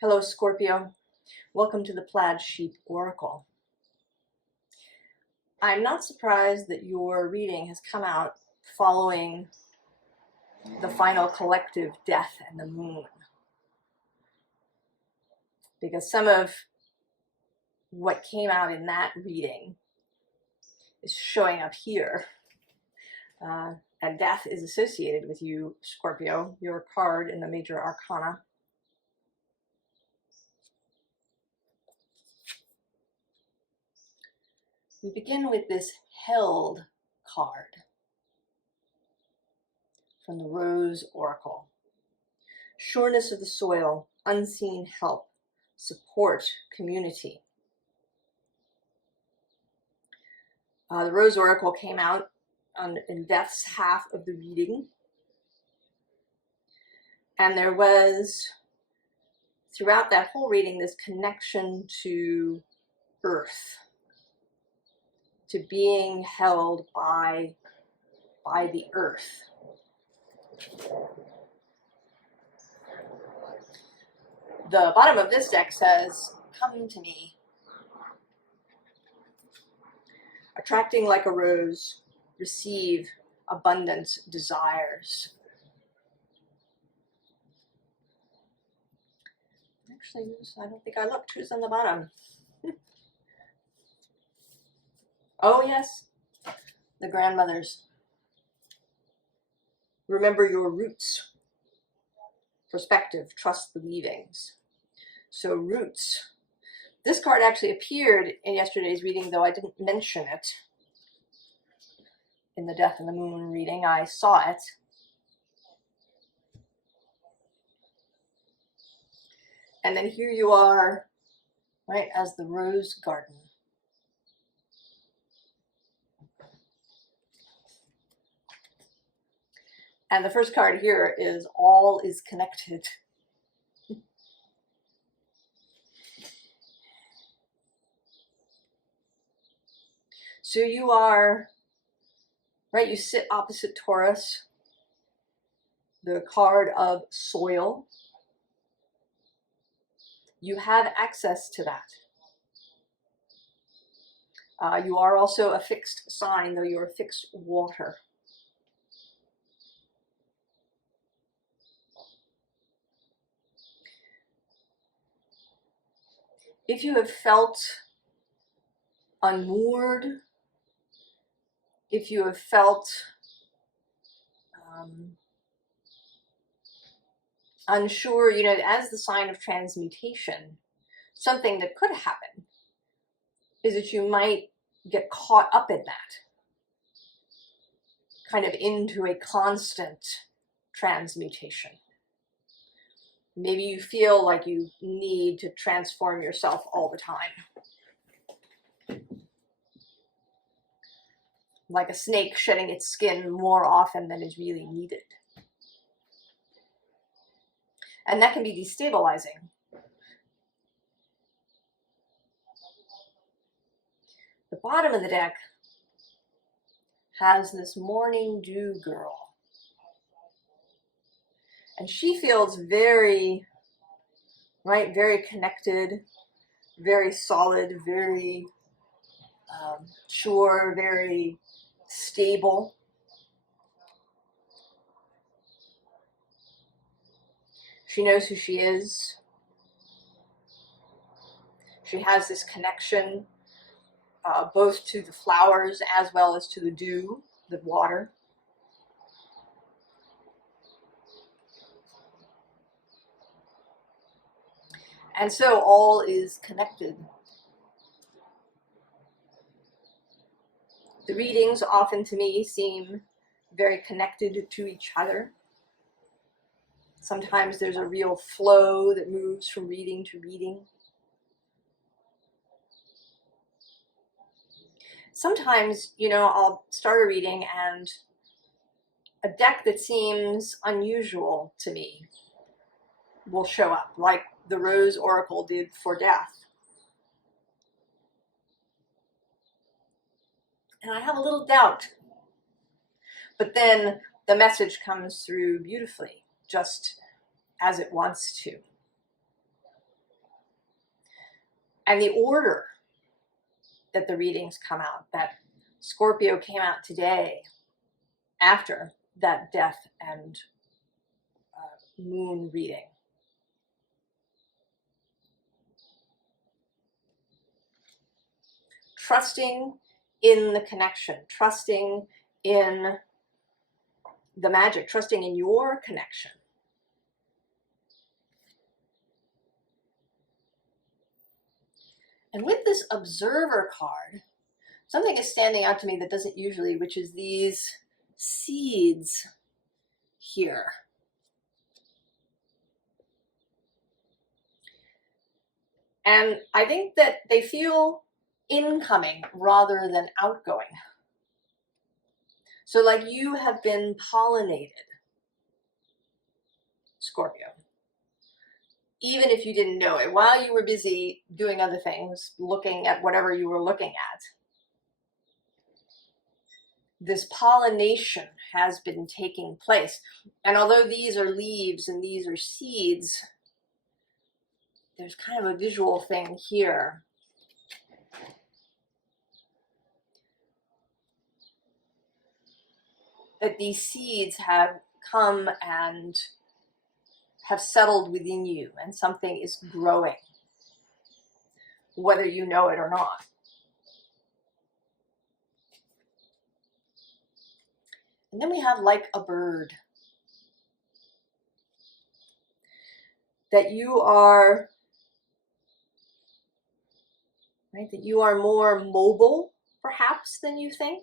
Hello, Scorpio. Welcome to the Plaid Sheep Oracle. I'm not surprised that your reading has come out following the final collective death and the moon, because some of what came out in that reading is showing up here. And death is associated with you, Scorpio, your card in the major arcana. We begin with this held card from the Rose Oracle. Sureness of the soil, unseen help, support, community. The Rose Oracle came out in Death's half of the reading. And there was, throughout that whole reading, this connection to Earth, to being held by the Earth. The bottom of this deck says, "Come to me." Attracting like a rose, receive abundant desires. Actually, I don't think I looked. Who's on the bottom? Oh, yes, the grandmothers. Remember your roots. Perspective, trust the leavings. So roots. This card actually appeared in yesterday's reading, though I didn't mention it. In the Death and the Moon reading, I saw it. And then here you are, right, as the rose garden. And the first card here is all is connected. So you are, right, you sit opposite Taurus, the card of soil. You have access to that. You are also a fixed sign, though you're a fixed water. If you have felt unmoored, if you have felt unsure, you know, as the sign of transmutation, something that could happen is that you might get caught up in that, kind of into a constant transmutation. Maybe you feel like you need to transform yourself all the time. Like a snake shedding its skin more often than is really needed. And that can be destabilizing. The bottom of the deck has this morning dew girl. And she feels very, right, very connected, very solid, very sure, very stable. She knows who she is. She has this connection both to the flowers as well as to the dew, the water. And so all is connected. The readings often to me seem very connected to each other. Sometimes there's a real flow that moves from reading to reading. Sometimes, you know, I'll start a reading and a deck that seems unusual to me will show up, like the Rose Oracle did for Death. And I have a little doubt. But then the message comes through beautifully, just as it wants to. and the order that the readings come out, that Scorpio came out today after that death and moon reading. Trusting in the connection, trusting in the magic, trusting in your connection. And with this observer card, something is standing out to me that doesn't usually, which is these seeds here. And I think that they feel incoming rather than outgoing. So like you have been pollinated, Scorpio, even if you didn't know it, while you were busy doing other things, looking at whatever you were looking at. This pollination has been taking place. And although these are leaves and these are seeds, there's kind of a visual thing here. That these seeds have come and have settled within you, and something is growing, whether you know it or not. And then we have like a bird. That you are, right, that you are more mobile, perhaps, than you think.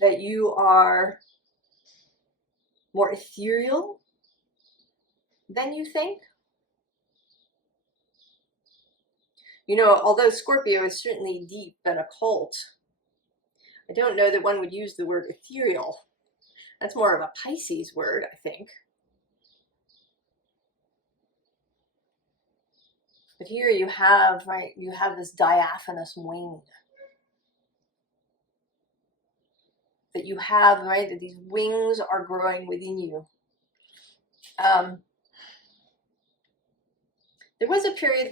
That you are more ethereal than you think. You know, although Scorpio is certainly deep and occult, I don't know that one would use the word ethereal. That's more of a Pisces word, I think. But here you have, right, you have this diaphanous wing. That you have, right, that these wings are growing within you. There was a period,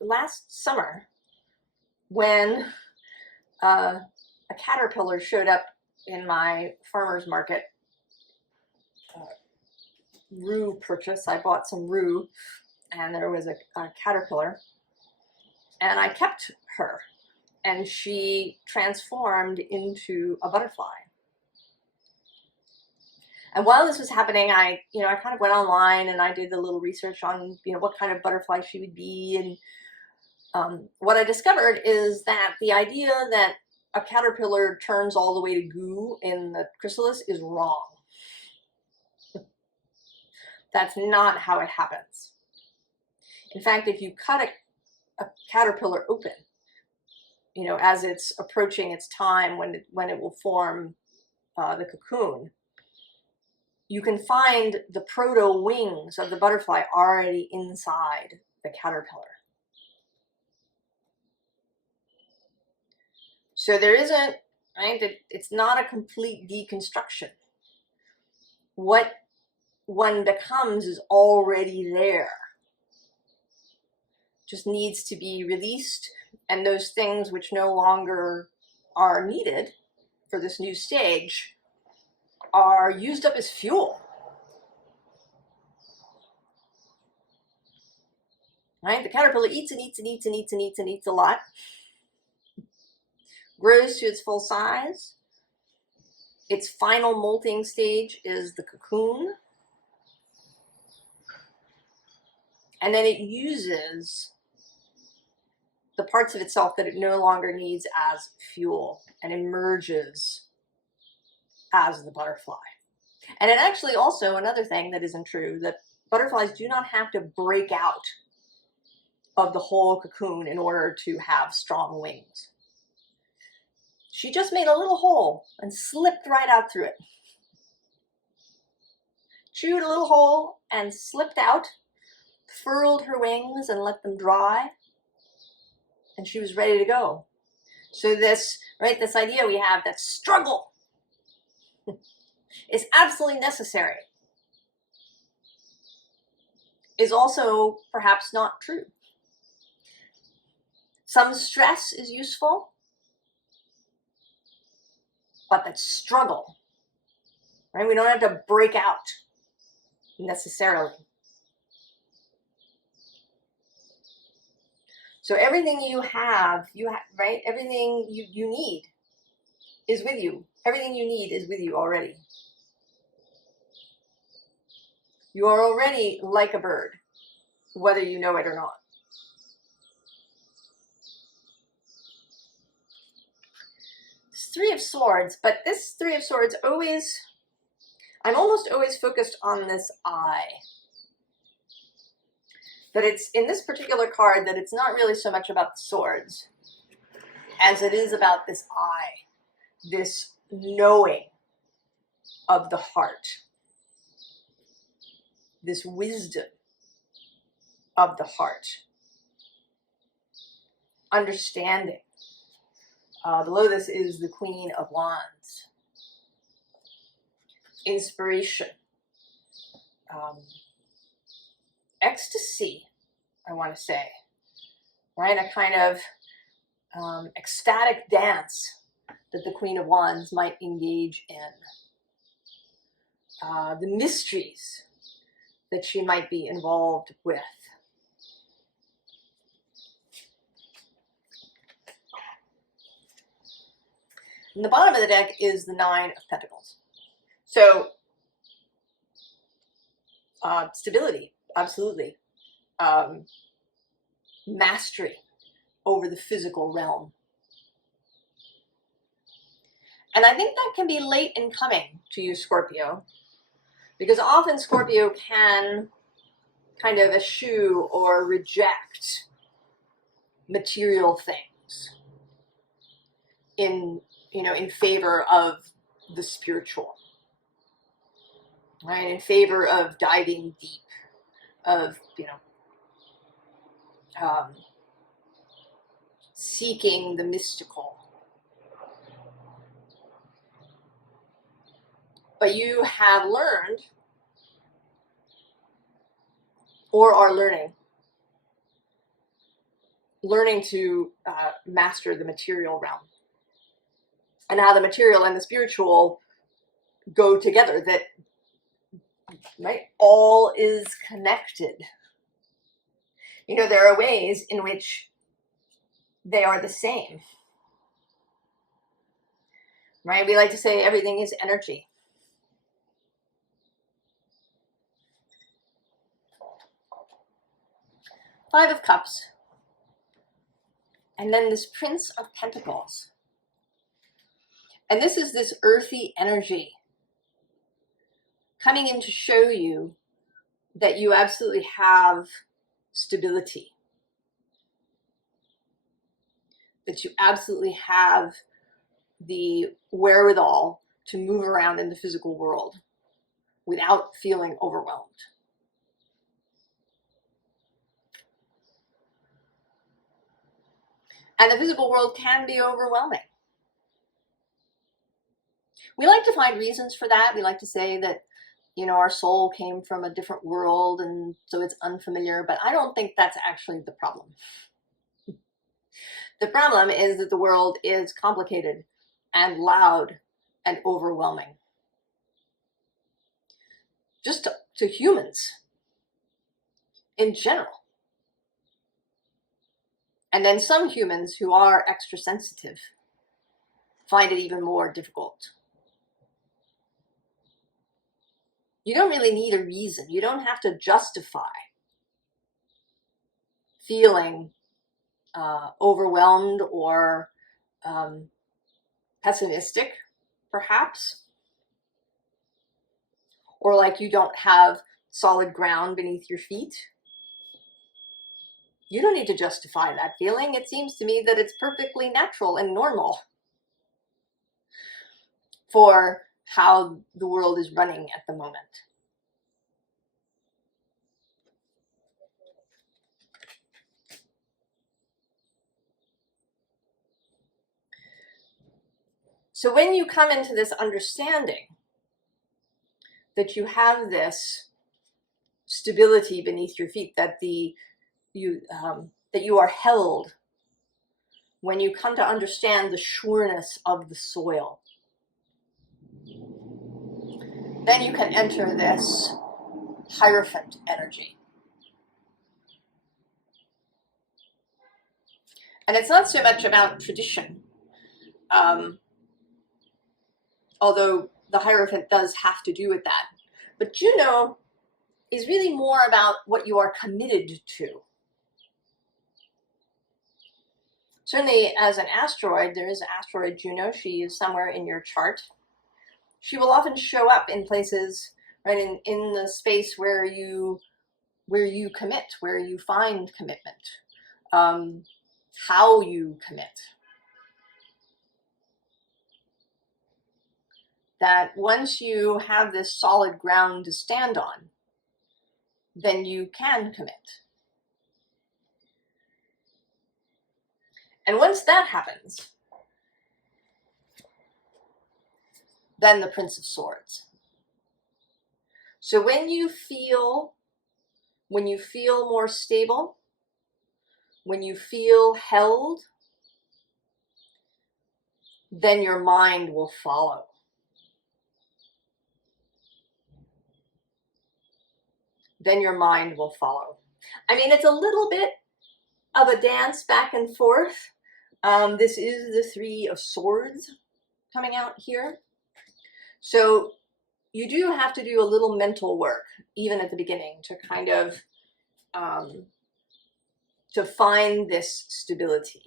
last summer, when a caterpillar showed up in my farmer's market rue purchase. I bought some rue, and there was a caterpillar, and I kept her, and she transformed into a butterfly. And while this was happening, I kind of went online and I did a little research on, what kind of butterfly she would be. And what I discovered is that the idea that a caterpillar turns all the way to goo in the chrysalis is wrong. That's not how it happens. In fact, if you cut a caterpillar open, as it's approaching its time when it will form the cocoon, you can find the proto wings of the butterfly already inside the caterpillar. So there isn't, right, it's not a complete deconstruction. What one becomes is already there. Just needs to be released, and those things which no longer are needed for this new stage are used up as fuel. Right? The caterpillar eats and eats and eats and eats and eats and eats a lot. Grows to its full size. Its final molting stage is the cocoon. And then it uses the parts of itself that it no longer needs as fuel and emerges as the butterfly. And it actually also, another thing that isn't true, that butterflies do not have to break out of the whole cocoon in order to have strong wings. She just made a little hole and slipped right out through it. Chewed a little hole and slipped out, furled her wings and let them dry, and she was ready to go. So this idea we have that struggle is absolutely necessary is also perhaps not true. Some stress is useful, but that struggle, right? We don't have to break out necessarily. So everything you have, right? Everything you need is with you. Everything you need is with you already. You are already like a bird, whether you know it or not. It's Three of Swords, but this Three of Swords I'm almost always focused on this eye. But it's in this particular card that it's not really so much about the swords as it is about this eye, this knowing of the heart, this wisdom of the heart, understanding. Below this is the Queen of Wands. Inspiration. Ecstasy, I want to say. Right? A kind of ecstatic dance that the Queen of Wands might engage in. The mysteries that she might be involved with. And the bottom of the deck is the Nine of Pentacles. So, stability, absolutely. Mastery over the physical realm. And I think that can be late in coming to you, Scorpio, because often Scorpio can kind of eschew or reject material things in favor of the spiritual, right? In favor of diving deep, of, seeking the mystical. But you have learned, or are learning to master the material realm, and how the material and the spiritual go together, that, right, all is connected. There are ways in which they are the same, right? We like to say everything is energy. Five of Cups. And then this Prince of Pentacles. And this is this earthy energy coming in to show you that you absolutely have stability. That you absolutely have the wherewithal to move around in the physical world without feeling overwhelmed. And the physical world can be overwhelming. We like to find reasons for that. We like to say that, our soul came from a different world and so it's unfamiliar, but I don't think that's actually the problem. The problem is that the world is complicated and loud and overwhelming. Just to humans in general. And then some humans who are extra sensitive find it even more difficult. You don't really need a reason. You don't have to justify feeling overwhelmed or pessimistic, perhaps. Or like you don't have solid ground beneath your feet. You don't need to justify that feeling. It seems to me that it's perfectly natural and normal for how the world is running at the moment. So when you come into this understanding that you have this stability beneath your feet, that you are held when you come to understand the sureness of the soil. Then you can enter this Hierophant energy. And it's not so much about tradition, although the Hierophant does have to do with that. But Juno is really more about what you are committed to. Certainly as an asteroid, there is asteroid Juno. She is somewhere in your chart. She will often show up in places, right, in the space where you commit, where you find commitment, how you commit. That once you have this solid ground to stand on, then you can commit. And once that happens, then the Prince of Swords. So when you feel more stable, when you feel held, then your mind will follow. Then your mind will follow. I mean, it's a little bit of a dance back and forth. This is the Three of Swords coming out here. So you do have to do a little mental work, even at the beginning, to kind of, to find this stability.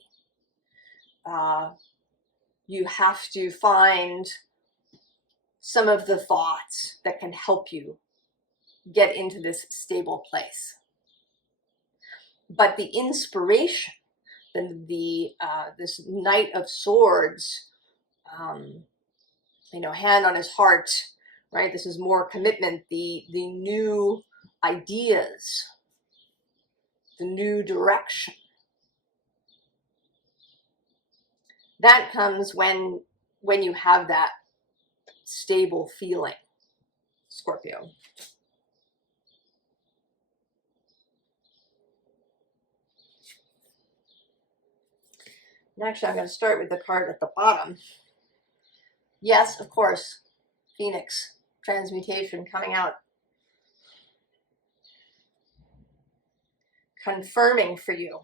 You have to find some of the thoughts that can help you get into this stable place. But the inspiration, this Knight of Swords, hand on his heart, right? This is more commitment, the new ideas, the new direction. That comes when you have that stable feeling, Scorpio. And actually, I'm going to start with the card at the bottom. Yes, of course, Phoenix, transmutation coming out. Confirming for you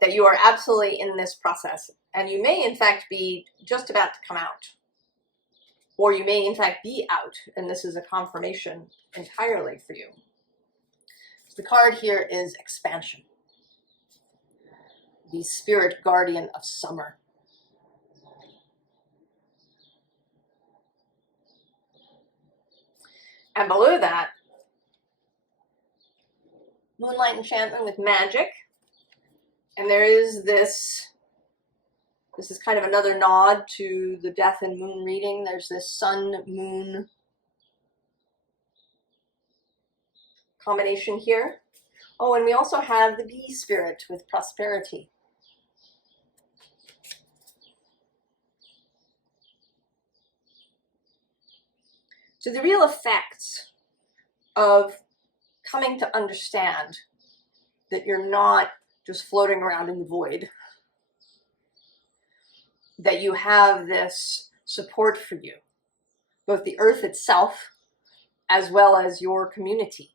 that you are absolutely in this process. And you may, in fact, be just about to come out. Or you may, in fact, be out. And this is a confirmation entirely for you. The card here is expansion. The spirit guardian of summer. And below that, moonlight enchantment with magic. And there is this is kind of another nod to the death and moon reading. There's this sun-moon combination here. Oh, and we also have the bee spirit with prosperity. So the real effects of coming to understand that you're not just floating around in the void, that you have this support for you, both the earth itself as well as your community,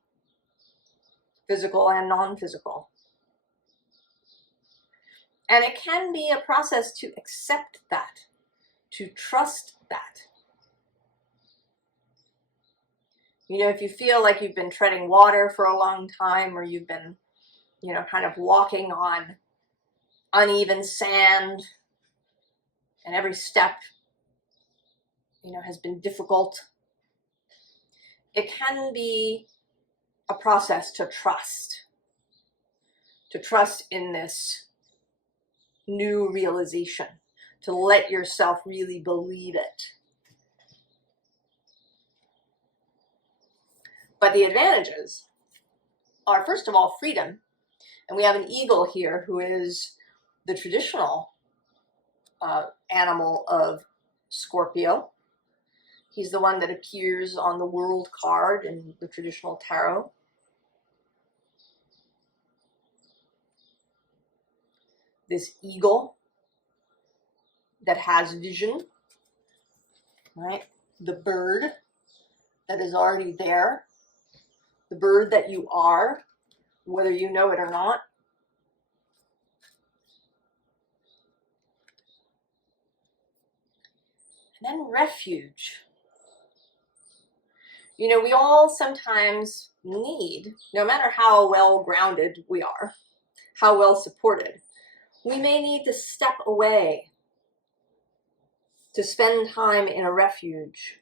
physical and non-physical. And it can be a process to accept that, to trust that. You know, if you feel like you've been treading water for a long time, or you've been, kind of walking on uneven sand, and every step, has been difficult, it can be a process to trust in this new realization, to let yourself really believe it. But the advantages are, first of all, freedom. And we have an eagle here who is the traditional animal of Scorpio. He's the one that appears on the World card in the traditional tarot. This eagle that has vision, right? The bird that is already there, the bird that you are, whether you know it or not. And then refuge. You know, we all sometimes need, no matter how well grounded we are, how well supported, we may need to step away to spend time in a refuge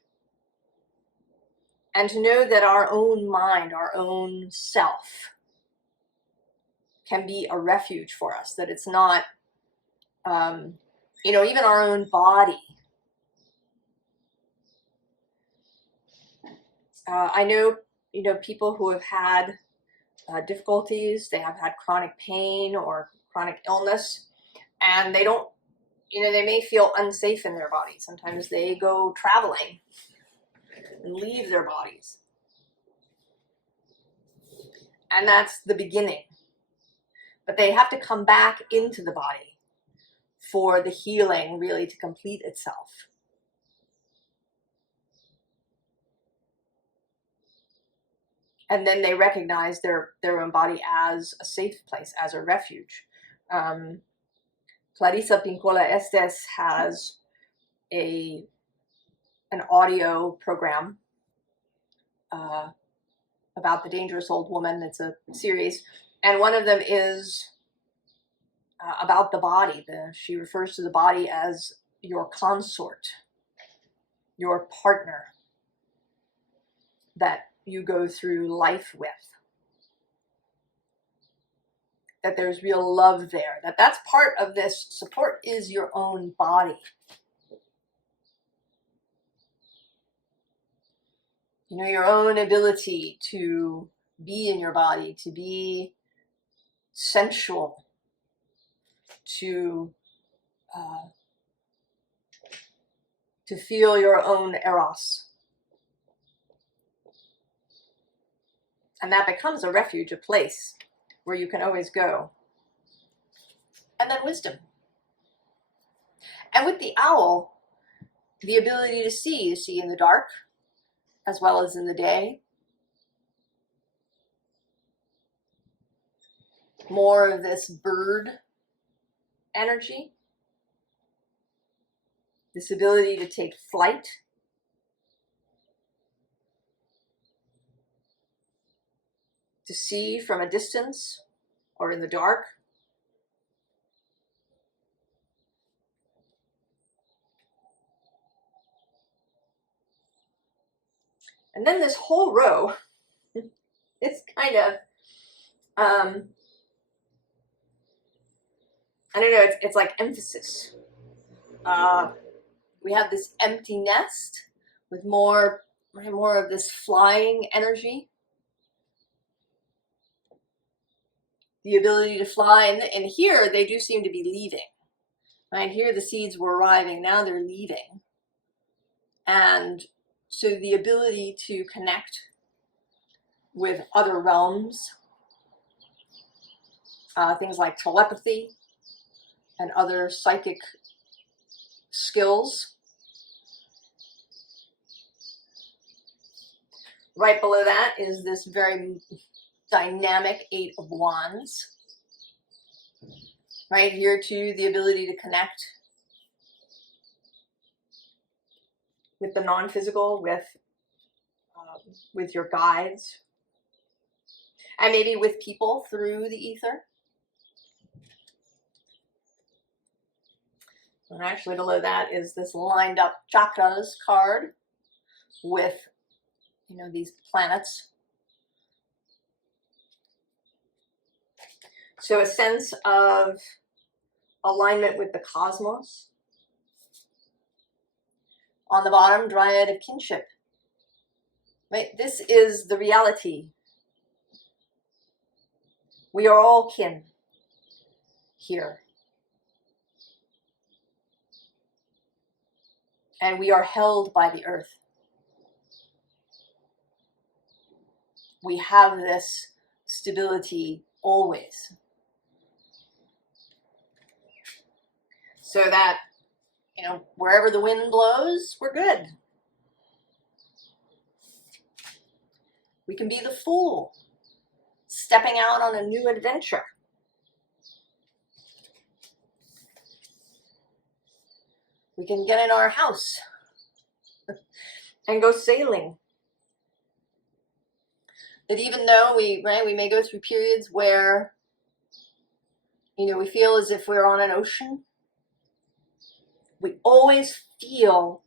and to know that our own mind, our own self can be a refuge for us, that it's not, you know, even our own body. I know, you know, people who have had difficulties, they have had chronic pain or chronic illness, and they don't, you know, they may feel unsafe in their body. Sometimes they go traveling and leave their bodies. And that's the beginning. But they have to come back into the body for the healing really to complete itself. And then they recognize their own body as a safe place, as a refuge. Clarissa Pinkola Estes has an audio program about the dangerous old woman. It's a series, and one of them is about the body. She refers to the body as your consort, your partner that you go through life with. That there's real love there, that's part of this support, is your own body. You know, your own ability to be in your body, to be sensual, to feel your own eros. And that becomes a refuge, a place where you can always go. And then wisdom. And with the owl, the ability to see in the dark as well as in the day. More of this bird energy. This ability to take flight. To see from a distance or in the dark. And then this whole row is kind of, I don't know, it's like emphasis. We have this empty nest with more of this flying energy. The ability to fly, and here they do seem to be leaving. Right here the seeds were arriving, now they're leaving. And so the ability to connect with other realms, things like telepathy and other psychic skills. Right below that is this very dynamic 8 of Wands. Right here too, the ability to connect with the non-physical, with your guides, and maybe with people through the ether. And actually below that is this lined up chakras card with, you know, these planets. So a sense of alignment with the cosmos. On the bottom, Dryad of kinship. Right? This is the reality. We are all kin here. And we are held by the earth. we have this stability always. So that, you know, wherever the wind blows, we're good. We can be the fool, stepping out on a new adventure. We can get in our house and go sailing. That even though we may go through periods where, you know, we feel as if we're on an ocean, we always feel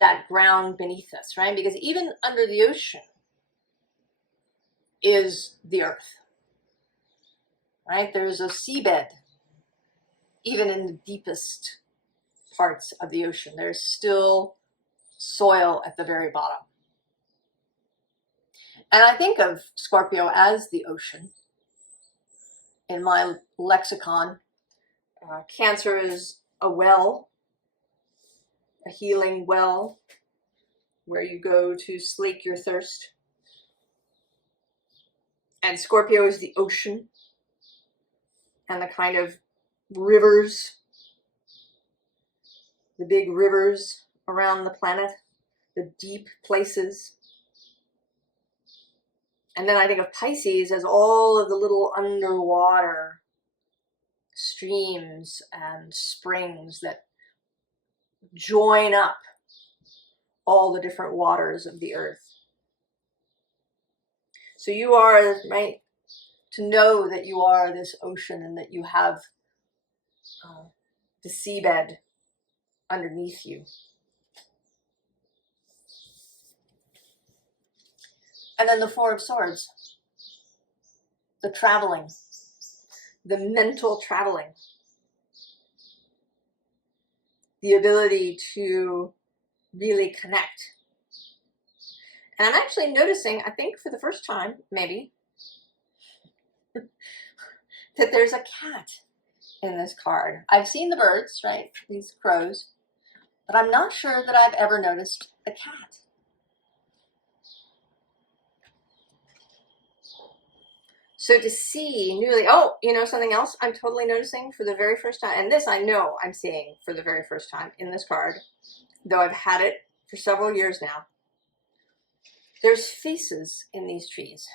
that ground beneath us, right? Because even under the ocean is the earth, right? There's a seabed, even in the deepest parts of the ocean. There's still soil at the very bottom. And I think of Scorpio as the ocean. In my lexicon, Cancer is a well, a healing well, where you go to slake your thirst. And Scorpio is the ocean, and the kind of rivers, the big rivers around the planet, the deep places. And then I think of Pisces as all of the little underwater streams and springs that join up all the different waters of the earth. So you are, right, to know that you are this ocean and that you have the seabed underneath you. And then the Four of Swords, the traveling, the mental traveling, the ability to really connect. And I'm actually noticing, I think for the first time, maybe, that there's a cat in this card. I've seen the birds, right? These crows. But I'm not sure that I've ever noticed the cat. So to see newly, oh, you know something else I'm totally noticing for the very first time, and this I know I'm seeing for the very first time in this card, though I've had it for several years now. There's faces in these trees.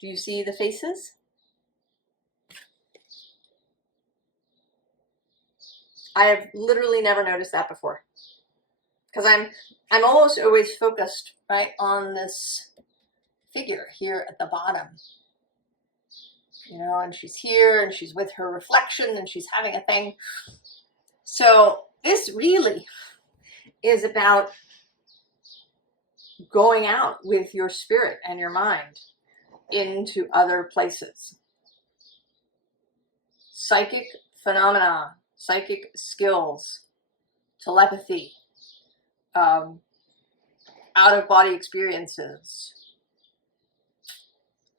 Do you see the faces? I have literally never noticed that before. Because I'm almost always focused, right, on this figure here at the bottom. You know, and she's here and she's with her reflection and she's having a thing. So this really is about going out with your spirit and your mind into other places. Psychic phenomena, psychic skills, telepathy, out-of-body experiences,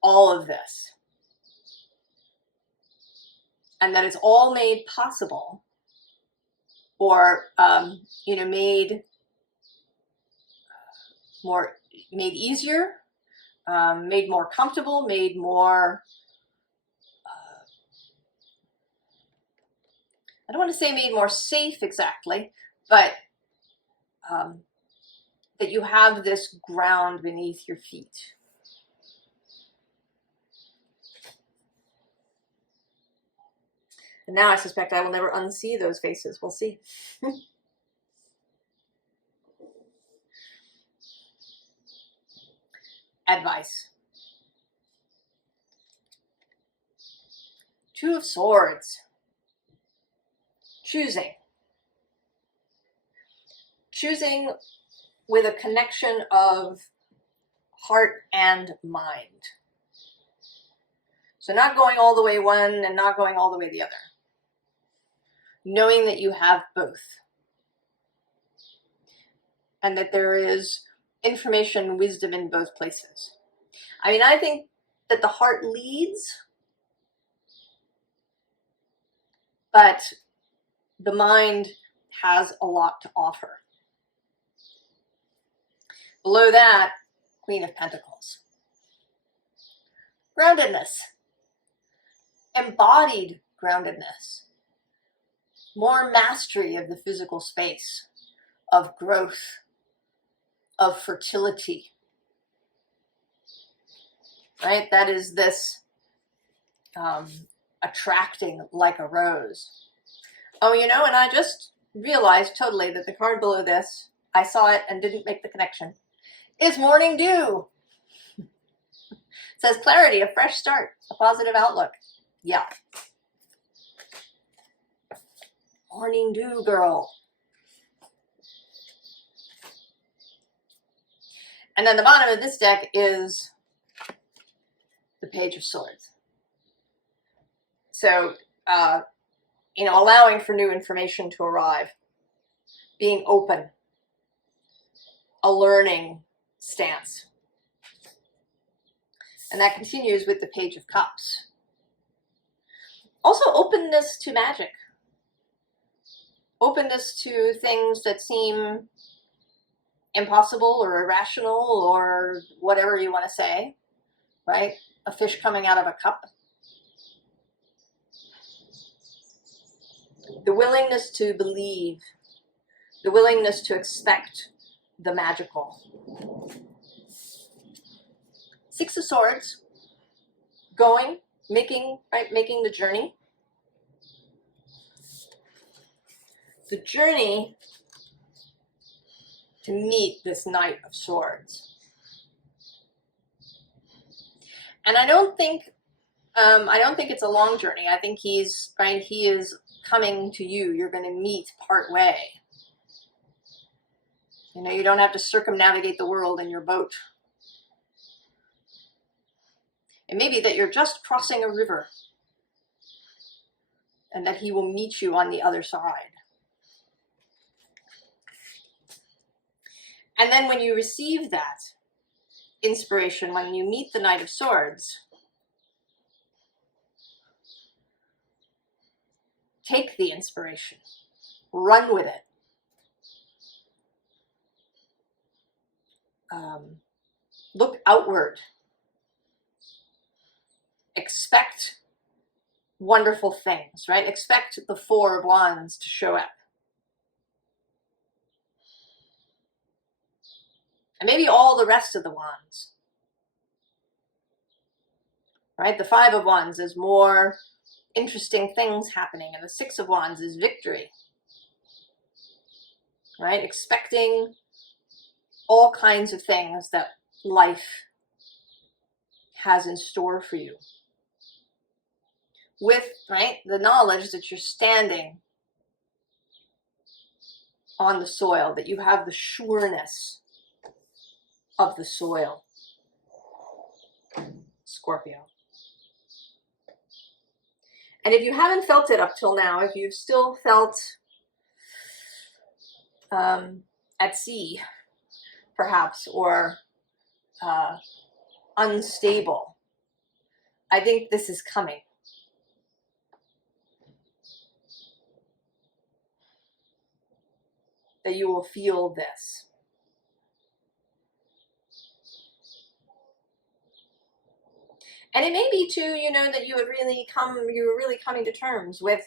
all of this. And that it's all made possible, or you know, made easier, made more comfortable, made more, I don't want to say made more safe exactly, but that you have this ground beneath your feet. And now I suspect I will never unsee those faces. We'll see. Advice. Two of Swords. Choosing. Choosing with a connection of heart and mind. So not going all the way one and not going all the way the other. Knowing that you have both. And that there is information, wisdom in both places. I mean, I think that the heart leads, but the mind has a lot to offer. Below that, Queen of Pentacles. Groundedness. Embodied groundedness. More mastery of the physical space, of growth, of fertility. Right? That is this attracting like a rose. Oh, you know, and I just realized totally that the card below this, I saw it and didn't make the connection, is Morning Dew. It says clarity, a fresh start, a positive outlook. Yeah. Morning Dew, girl. And then the bottom of this deck is the Page of Swords. So, you know, allowing for new information to arrive, being open, a learning stance. And that continues with the Page of Cups. Also openness to magic. Openness to things that seem impossible or irrational or whatever you want to say, right? A fish coming out of a cup. The willingness to believe, the willingness to expect the magical. Six of Swords, going, making the journey. The journey to meet this Knight of Swords. And I don't think it's a long journey. I think he is coming to you. You're going to meet part way. You know, you don't have to circumnavigate the world in your boat. It may be that you're just crossing a river and that he will meet you on the other side. And then when you receive that inspiration, when you meet the Knight of Swords, take the inspiration, run with it. Look outward. Expect wonderful things, right? Expect the Four of Wands to show up. And maybe all the rest of the wands. Right? The Five of Wands is more interesting things happening, and the Six of Wands is victory. Right? Expecting all kinds of things that life has in store for you. With, right, the knowledge that you're standing on the soil, that you have the sureness of the soil. Scorpio. And if you haven't felt it up till now, if you've still felt at sea, perhaps, or unstable, I think this is coming. That you will feel this. And it may be too, you know, that you were really coming to terms with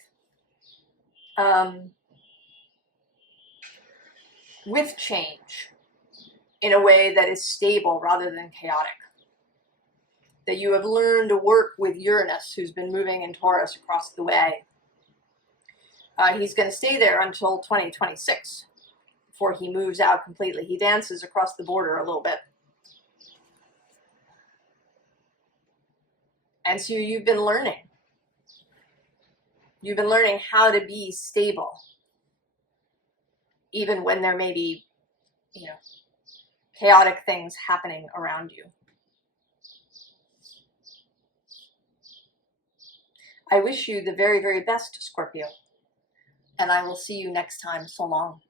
change in a way that is stable rather than chaotic. That you have learned to work with Uranus, who's been moving in Taurus across the way. He's going to stay there until 2026 before he moves out completely. He dances across the border a little bit. And so you've been learning. You've been learning how to be stable, even when there may be, you know, chaotic things happening around you. I wish you the very, very best, Scorpio. And I will see you next time. So long.